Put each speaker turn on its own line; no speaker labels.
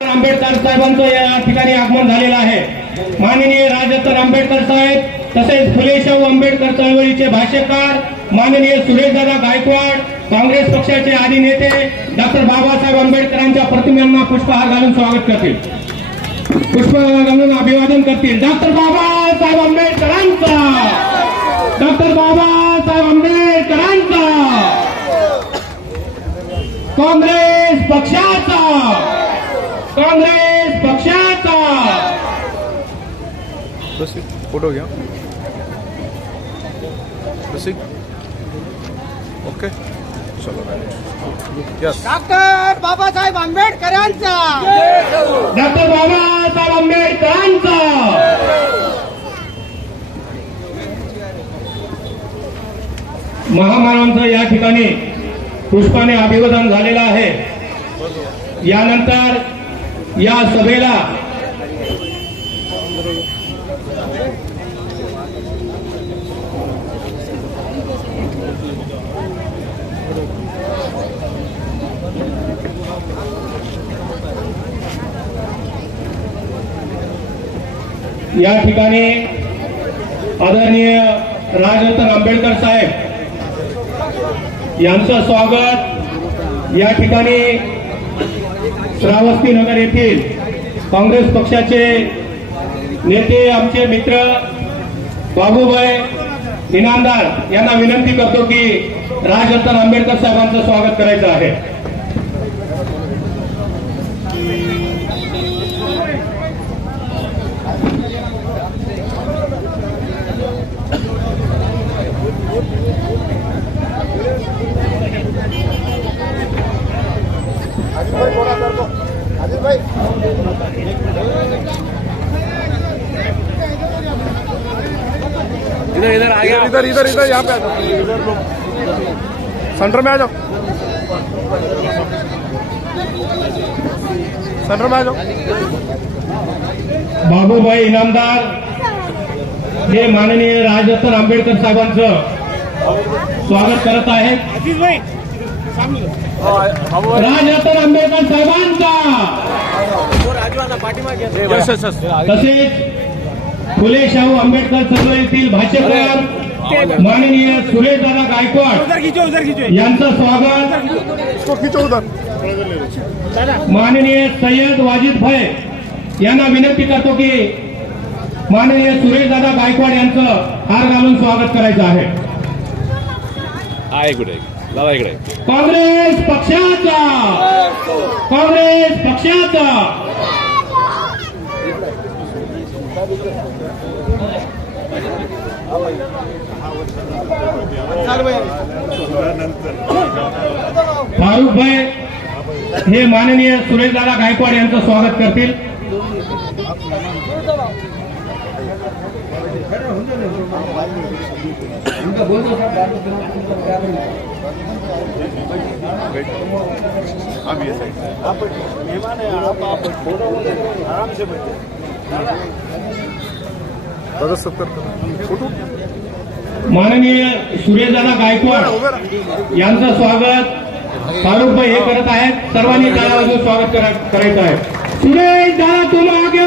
आंबेडकर साहेबांचं या ठिकाणी आगमन झालेलं आहे. माननीय राजरत्न आंबेडकर साहेब तसेच फुलेशाहू आंबेडकर चळवळीचे भाष्यकार माननीय सुरेशदादा गायकवाड काँग्रेस पक्षाचे आदी नेते डॉक्टर बाबासाहेब आंबेडकरांच्या प्रतिमांना पुष्पहार घालून स्वागत करतील. पुष्पहार घालून अभिवादन करतील. डॉक्टर बाबासाहेब आंबेडकरांचा! डॉक्टर बाबासाहेब आंबेडकरांचा! काँग्रेस पक्षाचा! काँग्रेस पक्षाचा.
फोटो घ्या. ओके. चलो. यस
डॉक्टर बाबासाहेब आंबेडकरांचा.
डॉक्टर बाबासाहेब आंबेडकरांचा. महामानवांचं या ठिकाणी पुष्पाने अभिवादन झालेलं आहे. यानंतर या सभेला या ठिकाणी आदरणीय राजरत्न आंबेडकर साहेब यांचं स्वागत. या ठिकाणी श्रावस्ती नगर येथील काँग्रेस पक्षाचे नेते आमचे मित्र बाबूभाई इनामदार यांना विनंती करतो की राजरत्न आंबेडकर साहेबांचं स्वागत करायचं आहे.
इधर इधर आ गया इधर इधर इधर यहाँ पे सेंटर में आ जाओ। सेंटर में आ जाओ।
बाबूभाई इनामदार हे माननीय राजरत्न आंबेडकर साहेबांचं स्वागत करत आहेत राजरत्न आंबेडकर साहेबांचा. तसेच फुले शाहू आंबेडकर चळवळीतील भाष्यकार माननीय सुरेशदादा गायकवाड यांचं स्वागत. माननीय सय्यद वाजिद भाई यांना विनंती करतो की माननीय सुरेशदादा गायकवाड यांचं हार घालून स्वागत करायचं आहे.
हा इकडे दादा इकडे.
काँग्रेस पक्षाचा. काँग्रेस पक्षाचा. फारुख भाई हे माननीय सुरेशदादा गायकवाड यांचं स्वागत करतील.
आप ये साइड दादा सब कर फोटो
माननीय सुरेशदादा गायकवाड यांचं स्वागत फारुख भाई हे करत आहेत. सर्वांनी टाळ्या स्वागत करायचं आहे. सुरेश दादा तुम आगे